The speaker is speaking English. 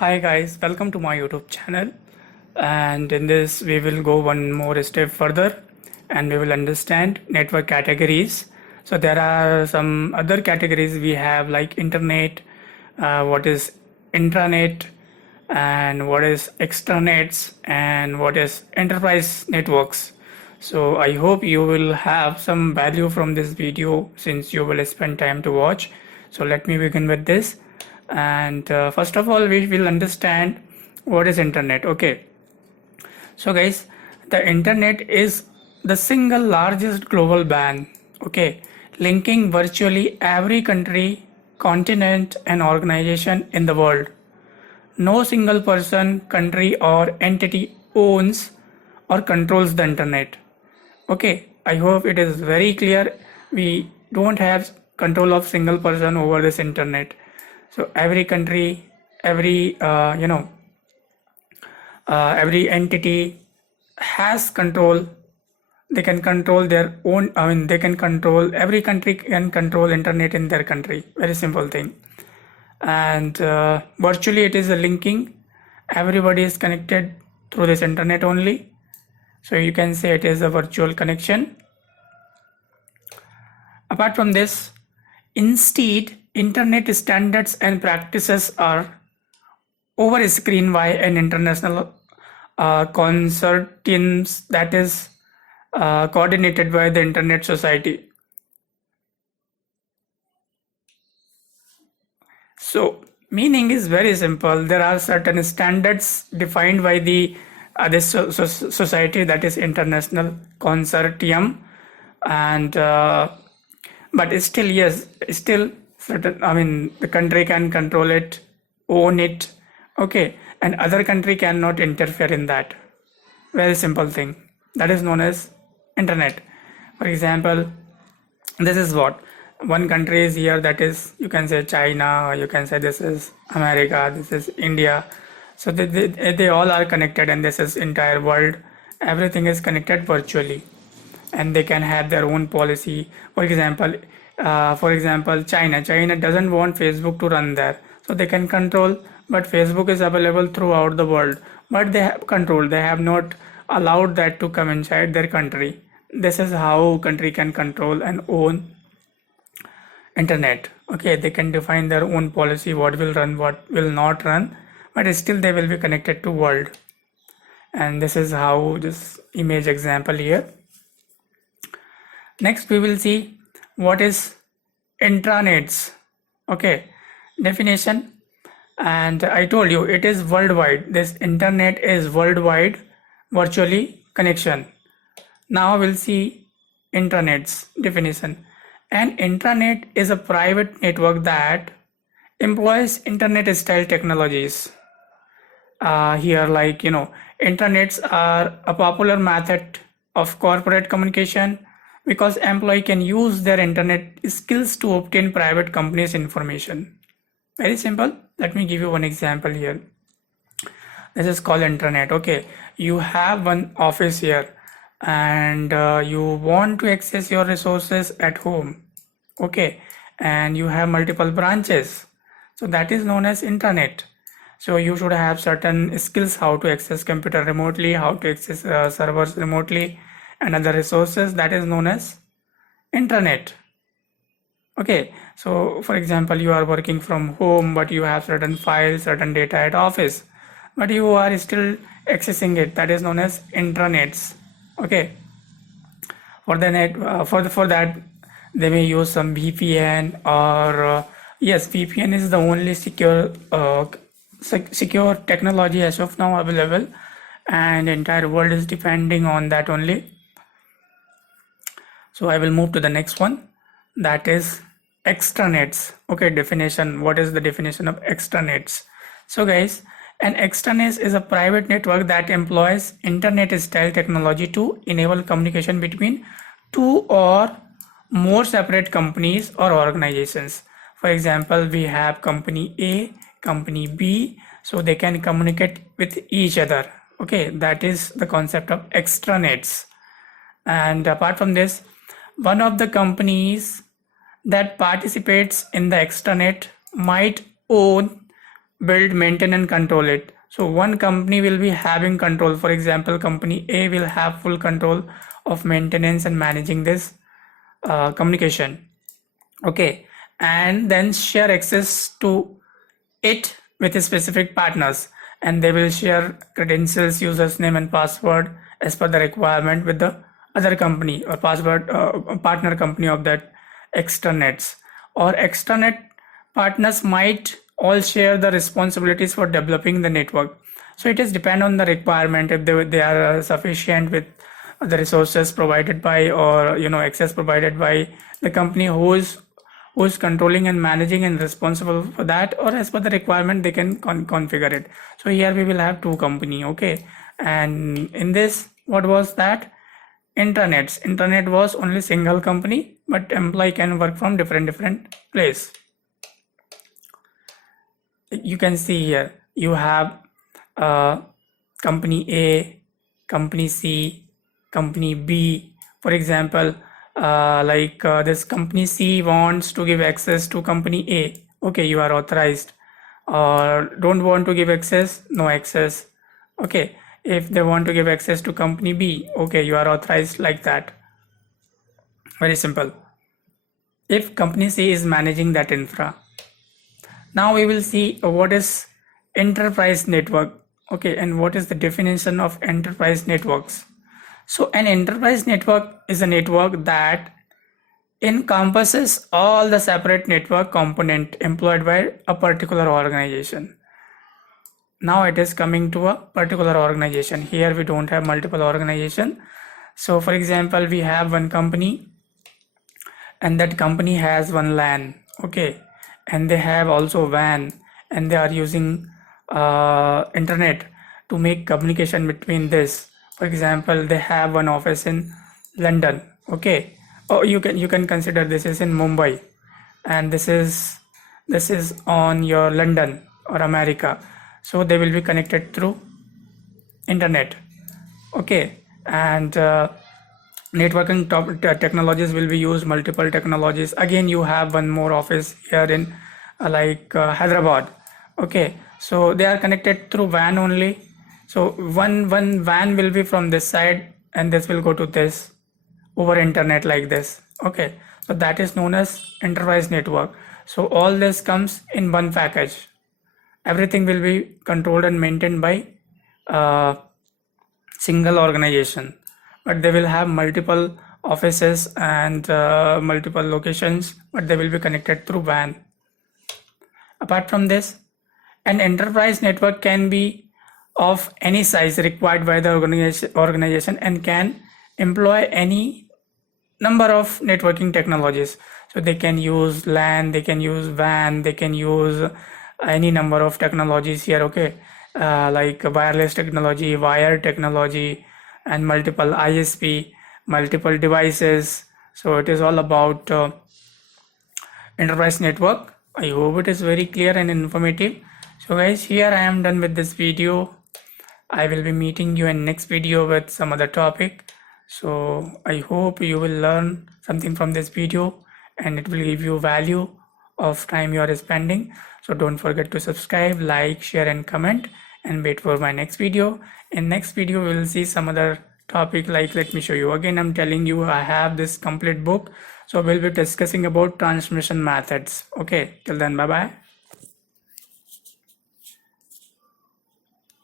Hi guys, welcome to my YouTube channel. And in this, we will go one more step further and we will understand network categories. So, there are some other categories we have like internet, what is intranet, and what is extranets, and what is enterprise networks. So, I hope you will have some value from this video since you will spend time to watch. So, let me begin with this. And first of all, we will understand what is internet. Okay, so guys, the internet is the single largest global band, okay, linking virtually every country, continent and organization in the world. No single person, country or entity owns or controls the internet. Okay, I hope it is very clear. We don't have control of single person over this internet. So every country, every every entity has control. They can control their own. I mean, they can control. Every country can control internet in their country. Very simple thing. And virtually, it is a linking. Everybody is connected through this internet only. So you can say it is a virtual connection. Apart from this, instead, internet standards and practices are overseen by an international consortium that is coordinated by the Internet Society. So, meaning is very simple. There are certain standards defined by the this society, that is international consortium, and but still, yes, still certain. I mean, the country can control it, own it, okay, and other country cannot interfere in that. Very simple thing. That is known as internet. For example, this is what one country is here, that is, you can say China, or you can say this is America, this is India. So they all are connected, and this is entire world. Everything is connected virtually, and they can have their own policy. For example, China doesn't want Facebook to run there, so they can control. But Facebook is available throughout the world, but they have control. They have not allowed that to come inside their country. This is how country can control and own internet. Okay, they can define their own policy, what will run, what will not run, but still they will be connected to world. And this is how this image example here. Next we will see what is intranets. Okay, definition. And I told you it is worldwide. This internet is worldwide virtually connection. Now we'll see intranets definition. An intranet is a private network that employs internet style technologies. Here, like, intranets are a popular method of corporate communication because employee can use their internet skills to obtain private companies information. Very simple. Let me give you one example here. This is called intranet. Okay, you have one office here, and you want to access your resources at home. Okay, and you have multiple branches, so that is known as intranet. So you should have certain skills, how to access computer remotely, how to access servers remotely, and other resources. That is known as intranet. Okay, so for example, you are working from home, but you have certain files, certain data at office, but you are still accessing it. That is known as intranets. Okay, for the net, for that, they may use some VPN, or yes, VPN is the only secure technology as of now available, and the entire world is depending on that only. So I will move to the next one, that is extranets. Okay, definition. What is the definition of extranets? So guys, an extranet is a private network that employs internet style technology to enable communication between two or more separate companies or organizations. For example, we have company A, company B, so they can communicate with each other. Okay, that is the concept of extranets. And apart from this, one of the companies that participates in the extranet might own build, maintain and control it. So one company will be having control. For example, company A will have full control of maintenance and managing this communication. Okay, and then share access to it with specific partners, and they will share credentials, users name and password as per the requirement with the other company or password partner company of that extranets. Or extranet partners might all share the responsibilities for developing the network. So it is depend on the requirement, if they are sufficient with the resources provided by, or access provided by the company who's controlling and managing and responsible for that, or as per the requirement they can configure it. So here we will have two company. Okay, and in this, what was that? Intranet was only single company, but employee can work from different place. You can see here you have company A, company C, company B. For example, this company C wants to give access to company A. Okay, you are authorized. Or don't want to give access, no access. Okay, if they want to give access to company B, okay, you are authorized, like that. Very simple. If company C is managing that infra. Now we will see what is enterprise network. Okay, and what is the definition of enterprise networks. So an enterprise network is a network that encompasses all the separate network component employed by a particular organization. Now it is coming to a particular organization. Here we don't have multiple organization. So for example, we have one company, and that company has one LAN. Okay, and they have also WAN, and they are using internet to make communication between this. For example, they have one office in London. Okay, or you can consider this is in Mumbai, and this is on your London or America. So they will be connected through internet. Okay, and networking technologies will be used, multiple technologies. Again, you have one more office here in Hyderabad. Okay, so they are connected through WAN only. So one WAN will be from this side, and this will go to this over internet, like this. Okay, so that is known as enterprise network. So all this comes in one package. Everything will be controlled and maintained by single organization, but they will have multiple offices and multiple locations, but they will be connected through WAN. Apart from this, an enterprise network can be of any size required by the organization and can employ any number of networking technologies. So they can use LAN, they can use WAN, they can use any number of technologies here. Okay, like wireless technology, wire technology, and multiple ISP, multiple devices. So it is all about enterprise network. I hope it is very clear and informative. So guys, here I am done with this video. I will be meeting you in next video with some other topic. So I hope you will learn something from this video, and it will give you value of time you are spending. So don't forget to subscribe, like, share and comment, and wait for my next video. In next video we will see some other topic, like let me show you. Again, I'm telling you, I have this complete book, so we'll be discussing about transmission methods. Okay, till then, bye bye.